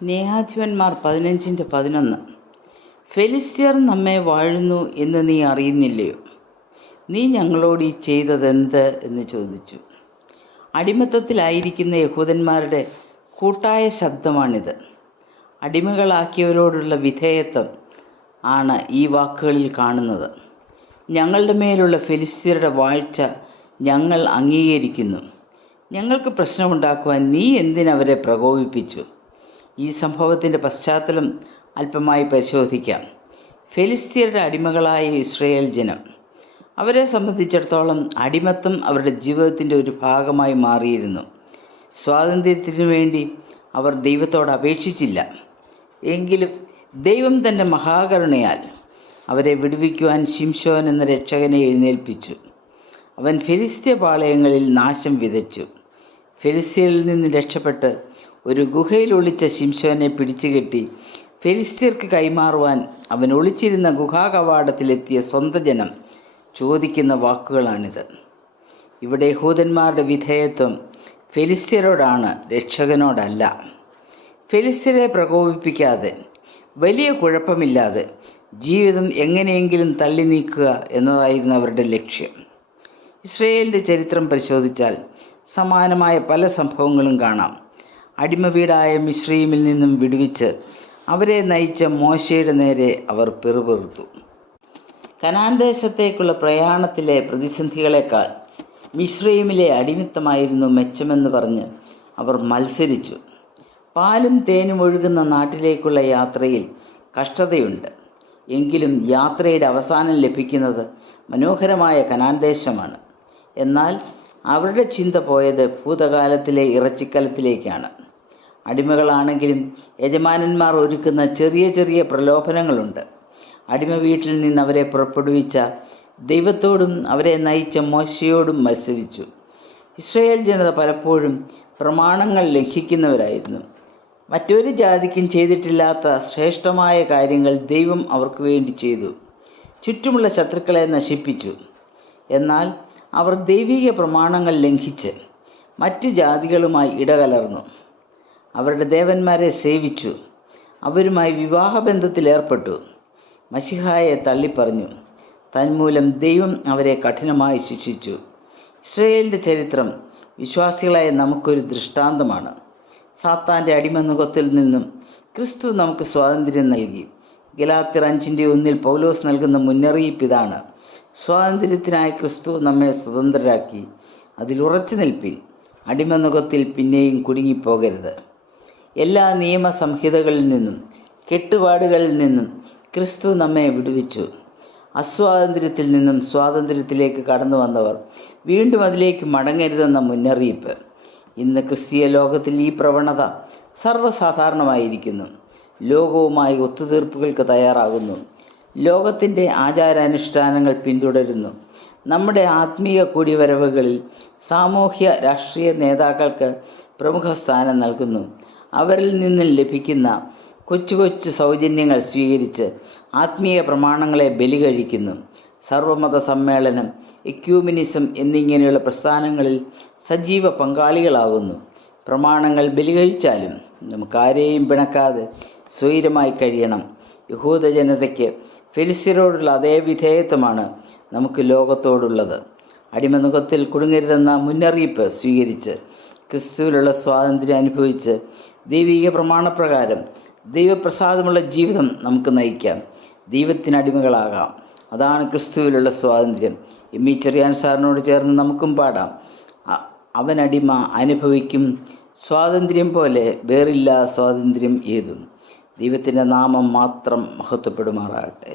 ന്യായാധിപന്മാർ 15:11. ഫെലിസ്ത്യർ നമ്മെ വാഴുന്നു എന്ന് നീ അറിയുന്നില്ലയോ? നീ ഞങ്ങളോട് ഈ ചെയ്തതെന്ത് എന്ന് ചോദിച്ചു. അടിമത്തത്തിലായിരിക്കുന്ന യഹൂദന്മാരുടെ കൂട്ടായ ശബ്ദമാണിത്. അടിമകളാക്കിയവരോടുള്ള വിധേയത്വം ആണ് ഈ വാക്കുകളിൽ കാണുന്നത്. ഞങ്ങളുടെ മേലുള്ള ഫെലിസ്ത്യരുടെ വാഴ്ച ഞങ്ങൾ അംഗീകരിക്കുന്നു. ഞങ്ങൾക്ക് പ്രശ്നമുണ്ടാക്കുവാൻ നീ എന്തിനവരെ പ്രകോപിപ്പിച്ചു? ഈ സംഭവത്തിൻ്റെ പശ്ചാത്തലം അല്പമായി പരിശോധിക്കാം. ഫെലിസ്ത്യരുടെ അടിമകളായ ഇസ്രായേൽ ജനം, അവരെ സംബന്ധിച്ചിടത്തോളം അടിമത്തം അവരുടെ ജീവിതത്തിൻ്റെ ഒരു ഭാഗമായി മാറിയിരുന്നു. സ്വാതന്ത്ര്യത്തിനു വേണ്ടി അവർ ദൈവത്തോട് അപേക്ഷിച്ചില്ല. എങ്കിലും ദൈവം തൻ്റെ മഹാകരുണയാൽ അവരെ വിടുവിക്കുവാൻ ശിംശോൻ എന്ന രക്ഷകനെ എഴുന്നേൽപ്പിച്ചു. അവൻ ഫെലിസ്ത്യ പാളയങ്ങളിൽ നാശം വിതച്ചു. ഫെലിസ്ത്യരിൽ നിന്ന് രക്ഷപ്പെട്ട് ഒരു ഗുഹയിൽ ഒളിച്ച ശിംശോനെ പിടിച്ചുകെട്ടി ഫെലിസ്ത്യർക്ക് കൈമാറുവാൻ അവൻ ഒളിച്ചിരുന്ന ഗുഹാകവാടത്തിലെത്തിയ സ്വന്തം ജനം ചോദിക്കുന്ന വാക്കുകളാണിത്. ഇവിടെ യഹൂദന്മാരുടെ വിധേയത്വം ഫെലിസ്ത്യരോടാണ്, രക്ഷകനോടല്ല. ഫെലിസ്ത്യരെ പ്രകോപിപ്പിക്കാതെ, വലിയ കുഴപ്പമില്ലാതെ ജീവിതം എങ്ങനെയെങ്കിലും തള്ളി നീക്കുക എന്നതായിരുന്നു അവരുടെ ലക്ഷ്യം. ഇസ്രായേലിൻ്റെ ചരിത്രം പരിശോധിച്ചാൽ സമാനമായ പല സംഭവങ്ങളും കാണാം. അടിമ വീടായ മിസ്രയീമിൽ നിന്നും വിടുവിച്ച് അവരെ നയിച്ച മോശയുടെ നേരെ അവർ പിറുപിറുത്തു. കനാൻ ദേശത്തേക്കുള്ള പ്രയാണത്തിലെ പ്രതിസന്ധികളെക്കാൾ മിസ്രയീമിലെ അടിമത്തമായിരുന്നു മെച്ചമെന്ന് പറഞ്ഞ് അവർ മത്സരിച്ചു. പാലും തേനും ഒഴുകുന്ന നാട്ടിലേക്കുള്ള യാത്രയിൽ കഷ്ടതയുണ്ട്. എങ്കിലും യാത്രയുടെ അവസാനം ലഭിക്കുന്നത് മനോഹരമായ കനാൻ ദേശമാണ്. എന്നാൽ അവരുടെ ചിന്ത പോയത് ഭൂതകാലത്തിലെ ഇറച്ചിക്കലത്തിലേക്കാണ്. അടിമകളാണെങ്കിലും യജമാനന്മാർ ഒരുക്കുന്ന ചെറിയ ചെറിയ പ്രലോഭനങ്ങളുണ്ട്. അടിമ വീട്ടിൽ നിന്ന് അവരെ പുറപ്പെടുവിച്ച ദൈവത്തോടും അവരെ നയിച്ച മോശയോടും മത്സരിച്ചു. ഇസ്രായേൽ ജനത പലപ്പോഴും പ്രമാണങ്ങൾ ലംഘിക്കുന്നവരായിരുന്നു. മറ്റൊരു ജാതിക്കും ചെയ്തിട്ടില്ലാത്ത ശ്രേഷ്ഠമായ കാര്യങ്ങൾ ദൈവം അവർക്ക് വേണ്ടി ചെയ്തു. ചുറ്റുമുള്ള ശത്രുക്കളെ നശിപ്പിച്ചു. എന്നാൽ അവർ ദൈവിക പ്രമാണങ്ങൾ ലംഘിച്ച് മറ്റു ജാതികളുമായി ഇടകലർന്നു. അവരുടെ ദേവന്മാരെ സേവിച്ചു. അവരുമായി വിവാഹബന്ധത്തിലേർപ്പെട്ടു. മശിഹായെ തള്ളിപ്പറഞ്ഞു. തന്മൂലം ദൈവം അവരെ കഠിനമായി ശിക്ഷിച്ചു. ഇസ്രായേലിൻ്റെ ചരിത്രം വിശ്വാസികളായ നമുക്കൊരു ദൃഷ്ടാന്തമാണ്. സാത്താൻ്റെ അടിമനുഖത്തിൽ നിന്നും ക്രിസ്തു നമുക്ക് സ്വാതന്ത്ര്യം നൽകി. ഗലാത്യർ 5:1 പൗലോസ് നൽകുന്ന മുന്നറിയിപ്പ് ഇതാണ്: സ്വാതന്ത്ര്യത്തിനായി ക്രിസ്തു നമ്മെ സ്വതന്ത്രരാക്കി, അതിലുറച്ചു നിൽപ്പിൻ. അടിമനുഖത്തിൽ പിന്നെയും കുടുങ്ങിപ്പോകരുത്. എല്ലാ നിയമസംഹിതകളിൽ നിന്നും കെട്ടുപാടുകളിൽ നിന്നും ക്രിസ്തു നമ്മെ വിടുവിച്ചു. അസ്വാതന്ത്ര്യത്തിൽ നിന്നും സ്വാതന്ത്ര്യത്തിലേക്ക് കടന്നു വന്നവർ വീണ്ടും അതിലേക്ക് മടങ്ങരുതെന്ന മുന്നറിയിപ്പ്. ഇന്ന് ക്രിസ്തീയ ലോകത്തിൽ ഈ പ്രവണത സർവ്വസാധാരണമായിരിക്കുന്നു. ലോകവുമായി ഒത്തുതീർപ്പുകൾക്ക് തയ്യാറാകുന്നു. ലോകത്തിൻ്റെ ആചാരാനുഷ്ഠാനങ്ങൾ പിന്തുടരുന്നു. നമ്മുടെ ആത്മീയ കൂടിവരവുകളിൽ സാമൂഹ്യ രാഷ്ട്രീയ നേതാക്കൾക്ക് പ്രമുഖ സ്ഥാനം നൽകുന്നു. അവരിൽ നിന്നും ലഭിക്കുന്ന കൊച്ചു കൊച്ചു സൗജന്യങ്ങൾ സ്വീകരിച്ച് ആത്മീയ പ്രമാണങ്ങളെ ബലി കഴിക്കുന്നു. സർവമത സമ്മേളനം, എക്യൂമിനിസം എന്നിങ്ങനെയുള്ള പ്രസ്ഥാനങ്ങളിൽ സജീവ പങ്കാളികളാകുന്നു. പ്രമാണങ്ങൾ ബലി കഴിച്ചാലും നമുക്കാരെയും പിണക്കാതെ സ്വൈരമായി കഴിയണം. യഹൂദ ജനതയ്ക്ക് ഫെലിസ്ത്യരോടുള്ള അതേ വിധേയത്വമാണ് നമുക്ക് ലോകത്തോടുള്ളത്. അടിമനുഖത്തിൽ കുടുങ്ങരുതെന്ന മുന്നറിയിപ്പ് സ്വീകരിച്ച് ക്രിസ്തുവിലുള്ള സ്വാതന്ത്ര്യം അനുഭവിച്ച് ദൈവിക പ്രമാണപ്രകാരം ദൈവപ്രസാദമുള്ള ജീവിതം നമുക്ക് നയിക്കാം. ദൈവത്തിനടിമകളാകാം. അതാണ് ക്രിസ്തുവിലുള്ള സ്വാതന്ത്ര്യം. എം.ഇ. ചെറിയാൻ സാറിനോട് ചേർന്ന് നമുക്കും പാടാം: അവനടിമ അനുഭവിക്കും സ്വാതന്ത്ര്യം പോലെ വേറില്ല സ്വാതന്ത്ര്യം ഏതും. ദൈവത്തിൻ്റെ നാമം മാത്രം മഹത്വപ്പെടുമാറാകട്ടെ.